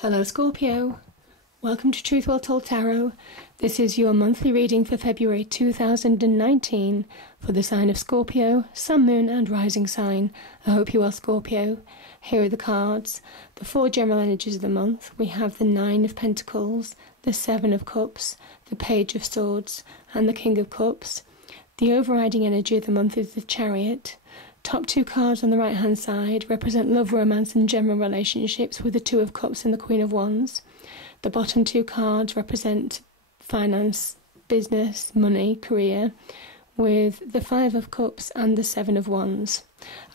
Hello Scorpio, welcome to Truth Well Told Tarot. This is your monthly reading for February 2019 for the sign of Scorpio, Sun, Moon and Rising sign. I hope you are Scorpio. Here are the cards. The four general energies of the month. We have the Nine of Pentacles, the Seven of Cups, the Page of Swords and the King of Cups. The overriding energy of the month is the Chariot. Top two cards on the right hand side represent love, romance and general relationships with the Two of Cups and the Queen of Wands. The bottom two cards represent finance, business, money, career, with the Five of Cups and the Seven of Wands.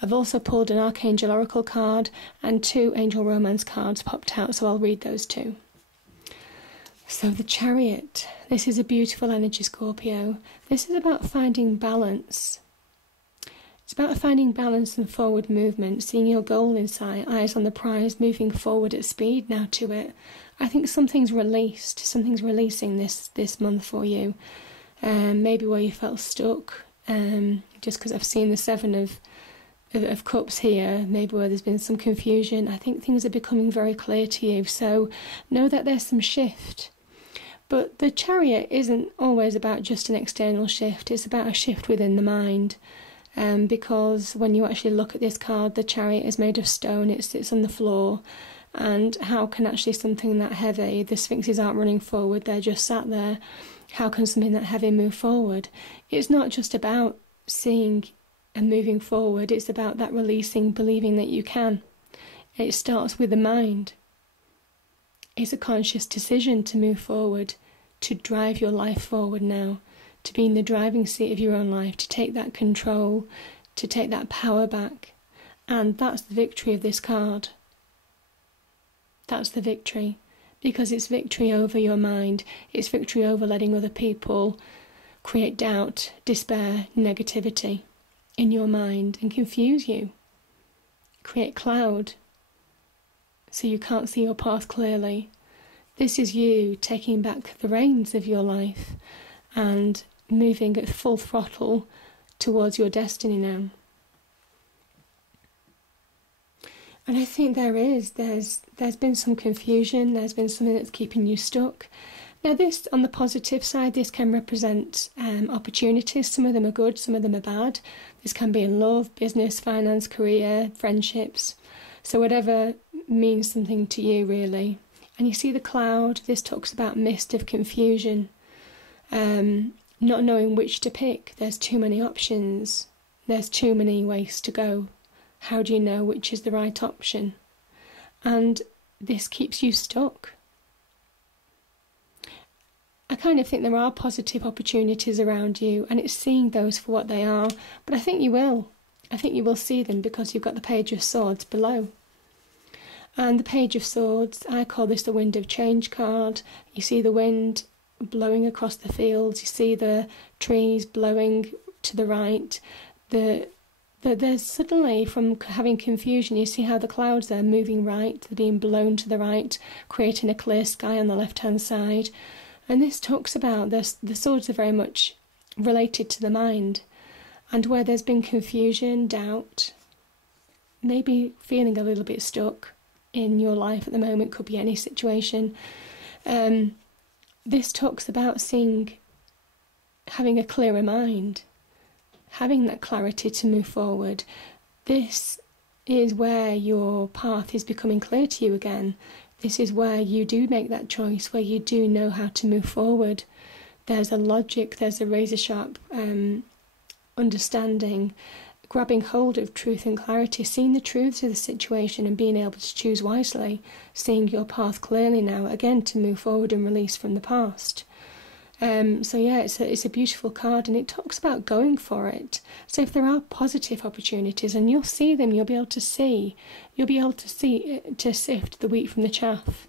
I've also pulled an Archangel Oracle card and two Angel Romance cards popped out, so I'll read those too. So the Chariot, this is a beautiful energy, Scorpio. This is about finding balance. It's about finding balance and forward movement, seeing your goal in sight, eyes on the prize, moving forward at speed now to it. I think something's released, something's releasing this month for you. Maybe where you felt stuck, just because I've seen the Seven of Cups here, maybe where there's been some confusion. I think things are becoming very clear to you, so know that there's some shift. But the Chariot isn't always about just an external shift, it's about a shift within the mind. Because when you actually look at this card, the Chariot is made of stone, it sits on the floor, and how can actually something that heavy, the Sphinxes aren't running forward, they're just sat there, how can something that heavy move forward? It's not just about seeing and moving forward, it's about that releasing, believing that you can. It starts with the mind. It's a conscious decision to move forward, to drive your life forward now, to be in the driving seat of your own life, to take that control, to take that power back. And that's the victory of this card. That's the victory. Because it's victory over your mind. It's victory over letting other people create doubt, despair, negativity in your mind and confuse you. Create cloud so you can't see your path clearly. This is you taking back the reins of your life and moving at full throttle towards your destiny now. And I think there's been some confusion, there's been something that's keeping you stuck. Now this, on the positive side, this can represent opportunities. Some of them are good, some of them are bad. This can be in love, business, finance, career, friendships. So whatever means something to you, really. And you see the cloud, this talks about mist of confusion. Not knowing which to pick. There's too many options. There's too many ways to go. How do you know which is the right option? And this keeps you stuck. I kind of think there are positive opportunities around you, and it's seeing those for what they are. But I think you will. I think you will see them because you've got the Page of Swords below. And the Page of Swords, I call this the Wind of Change card. You see the wind blowing across the fields, you see the trees blowing to the right. There's suddenly, from having confusion, you see how the clouds are moving right, they're being blown to the right, creating a clear sky on the left-hand side. And this talks about the swords are very much related to the mind, and where there's been confusion, doubt, maybe feeling a little bit stuck in your life at the moment, could be any situation. This talks about having a clearer mind, having that clarity to move forward. This is where your path is becoming clear to you again. This is where you do make that choice, where you do know how to move forward. There's a logic, there's a razor-sharp understanding, grabbing hold of truth and clarity, seeing the truths of the situation and being able to choose wisely, seeing your path clearly now, again, to move forward and release from the past. So yeah, it's a beautiful card, and it talks about going for it. So if there are positive opportunities, and you'll see them, you'll be able to sift the wheat from the chaff,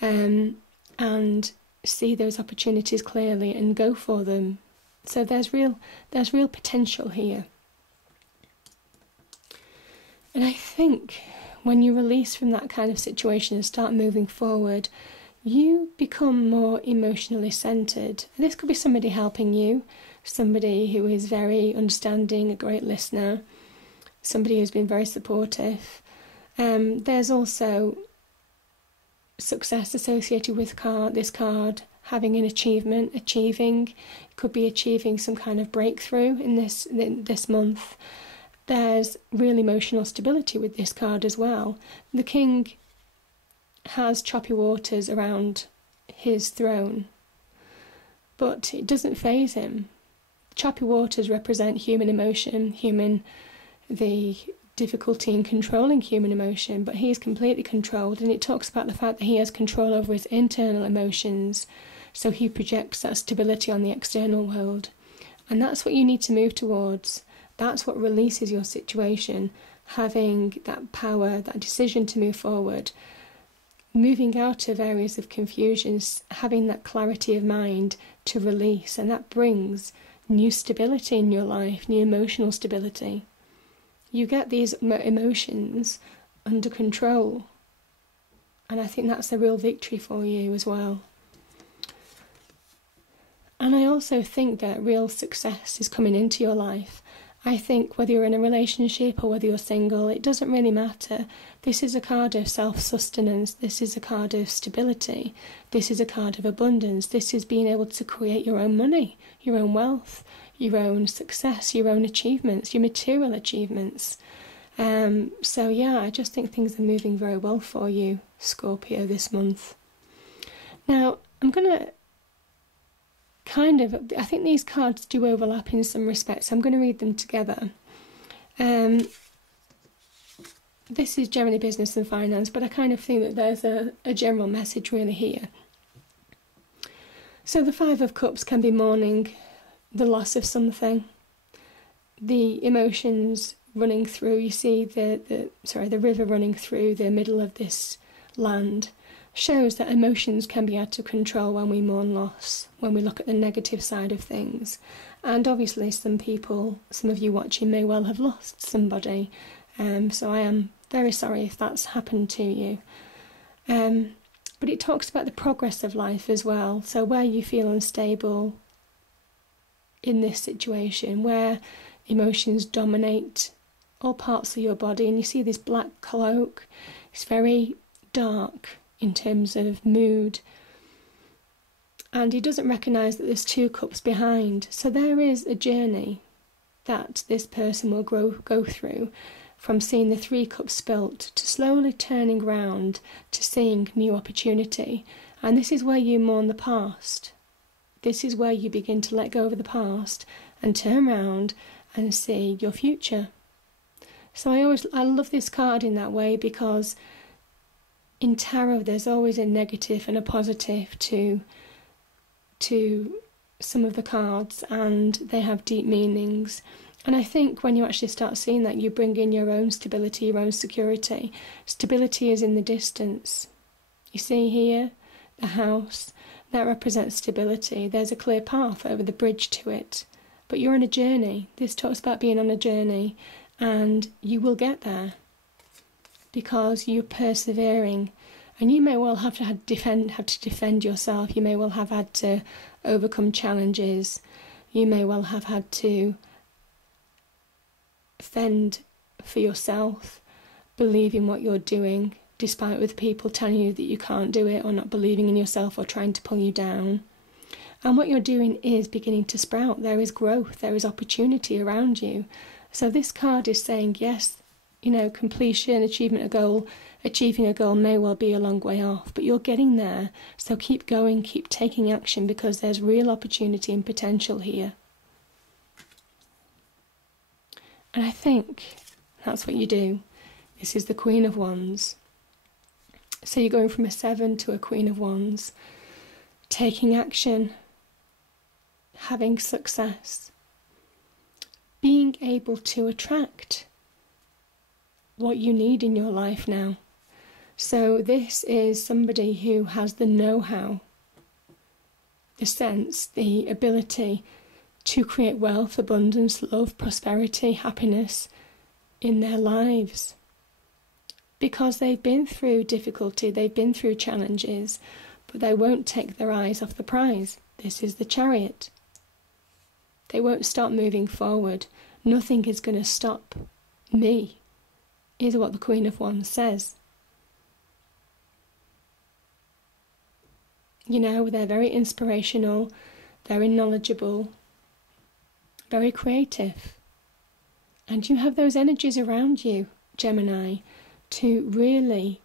and see those opportunities clearly and go for them. So there's real potential here. And I think when you release from that kind of situation and start moving forward, you become more emotionally centered. This could be somebody helping you, somebody who is very understanding, a great listener, somebody who's been very supportive. There's also success associated with this card, having an achievement, achieving. It could be achieving some kind of breakthrough in this month. There's real emotional stability with this card as well. The King has choppy waters around his throne, but it doesn't faze him. Choppy waters represent human emotion, the difficulty in controlling human emotion, but he is completely controlled, and it talks about the fact that he has control over his internal emotions, so he projects that stability on the external world. And that's what you need to move towards. That's what releases your situation, having that power, that decision to move forward, moving out of areas of confusion, having that clarity of mind to release, and that brings new stability in your life, new emotional stability. You get these emotions under control, and I think that's a real victory for you as well. And I also think that real success is coming into your life. I think whether you're in a relationship or whether you're single, it doesn't really matter. This is a card of self-sustenance. This is a card of stability. This is a card of abundance. This is being able to create your own money, your own wealth, your own success, your own achievements, your material achievements. So yeah, I just think things are moving very well for you, Scorpio, this month. Now, I'm going to I think these cards do overlap in some respects. I'm going to read them together. This is generally business and finance, but I kind of think that there's a general message really here. So the Five of Cups can be mourning the loss of something, the emotions running through. You see the river running through the middle of this land shows that emotions can be out of control when we mourn loss, when we look at the negative side of things. And obviously some of you watching may well have lost somebody, so I am very sorry if that's happened to you. But it talks about the progress of life as well, so where you feel unstable in this situation, where emotions dominate all parts of your body, and you see this black cloak, it's very dark in terms of mood, and he doesn't recognise that there's two cups behind. So there is a journey that this person will go through, from seeing the three cups spilt to slowly turning round to seeing new opportunity. And this is where you mourn the past. This is where you begin to let go of the past and turn around and see your future. So I love this card in that way, because in tarot there's always a negative and a positive to some of the cards, and they have deep meanings. And I think when you actually start seeing that, you bring in your own stability, your own security. Stability is in the distance. You see here, the house, that represents stability. There's a clear path over the bridge to it. But you're on a journey. This talks about being on a journey, and you will get there because you're persevering. And you may well have to defend yourself. You may well have had to overcome challenges. You may well have had to fend for yourself, believe in what you're doing, despite other people telling you that you can't do it, or not believing in yourself, or trying to pull you down. And what you're doing is beginning to sprout. There is growth, there is opportunity around you. So this card is saying, yes, completion, achieving a goal may well be a long way off, but you're getting there. So keep going, keep taking action, because there's real opportunity and potential here. And I think that's what you do. This is the Queen of Wands. So you're going from a 7 to a Queen of Wands, taking action, having success, being able to attract what you need in your life now. So this is somebody who has the know-how, the sense, the ability to create wealth, abundance, love, prosperity, happiness in their lives, because they've been through difficulty, they've been through challenges, but they won't take their eyes off the prize. This is the Chariot. They won't stop moving forward. Nothing is going to stop me, is what the Queen of Wands says. You know, they're very inspirational, very knowledgeable, very creative. And you have those energies around you, Gemini, to really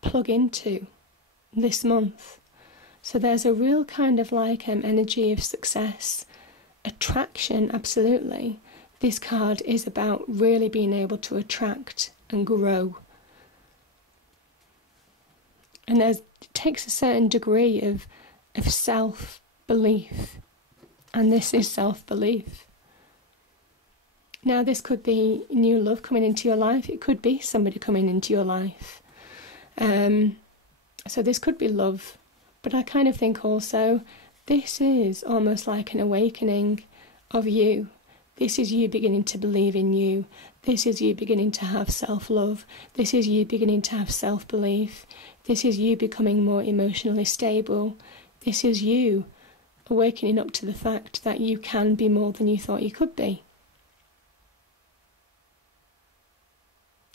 plug into this month. So there's a real kind of like energy of success, attraction, absolutely. This card is about really being able to attract and grow. And it takes a certain degree of self-belief. And this is self-belief. Now, this could be new love coming into your life. It could be somebody coming into your life. So this could be love. But I kind of think also this is almost like an awakening of you. This is you beginning to believe in you. This is you beginning to have self-love. This is you beginning to have self-belief. This is you becoming more emotionally stable. This is you awakening up to the fact that you can be more than you thought you could be.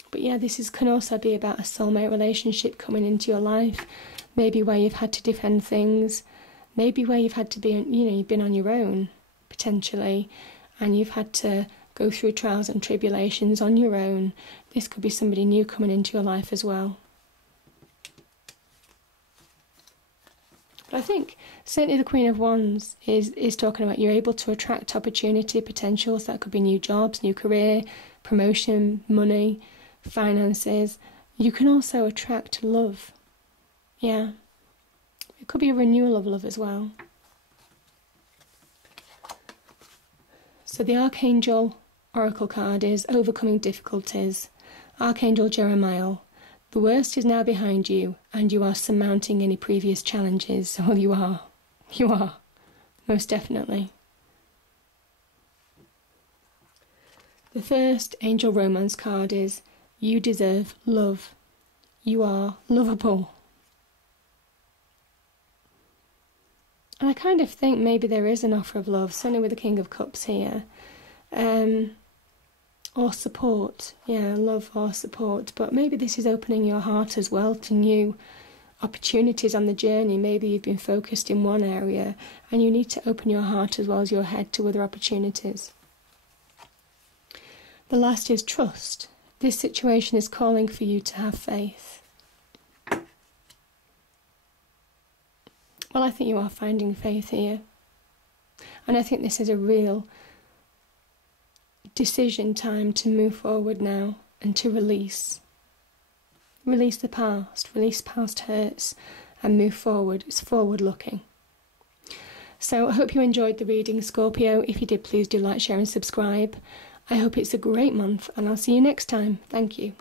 But yeah, this can also be about a soulmate relationship coming into your life. Maybe where you've had to defend things. Maybe where you've had to be, you've been on your own, potentially. And you've had to go through trials and tribulations on your own. This could be somebody new coming into your life as well. But I think certainly the Queen of Wands is talking about you're able to attract opportunity, potentials. That could be new jobs, new career, promotion, money, finances. You can also attract love. Yeah. It could be a renewal of love as well. So the Archangel Oracle card is overcoming difficulties. Archangel Jeremiah, the worst is now behind you and you are surmounting any previous challenges. Well, you are. You are. Most definitely. The first Angel Romance card is you deserve love. You are lovable. And I kind of think maybe there is an offer of love, certainly with the King of Cups here. Or support. Yeah, love or support. But maybe this is opening your heart as well to new opportunities on the journey. Maybe you've been focused in one area and you need to open your heart as well as your head to other opportunities. The last is trust. This situation is calling for you to have faith. Well, I think you are finding faith here. And I think this is a real decision time to move forward now and to release. Release the past, release past hurts and move forward. It's forward looking. So I hope you enjoyed the reading, Scorpio. If you did, please do like, share and subscribe. I hope it's a great month and I'll see you next time. Thank you.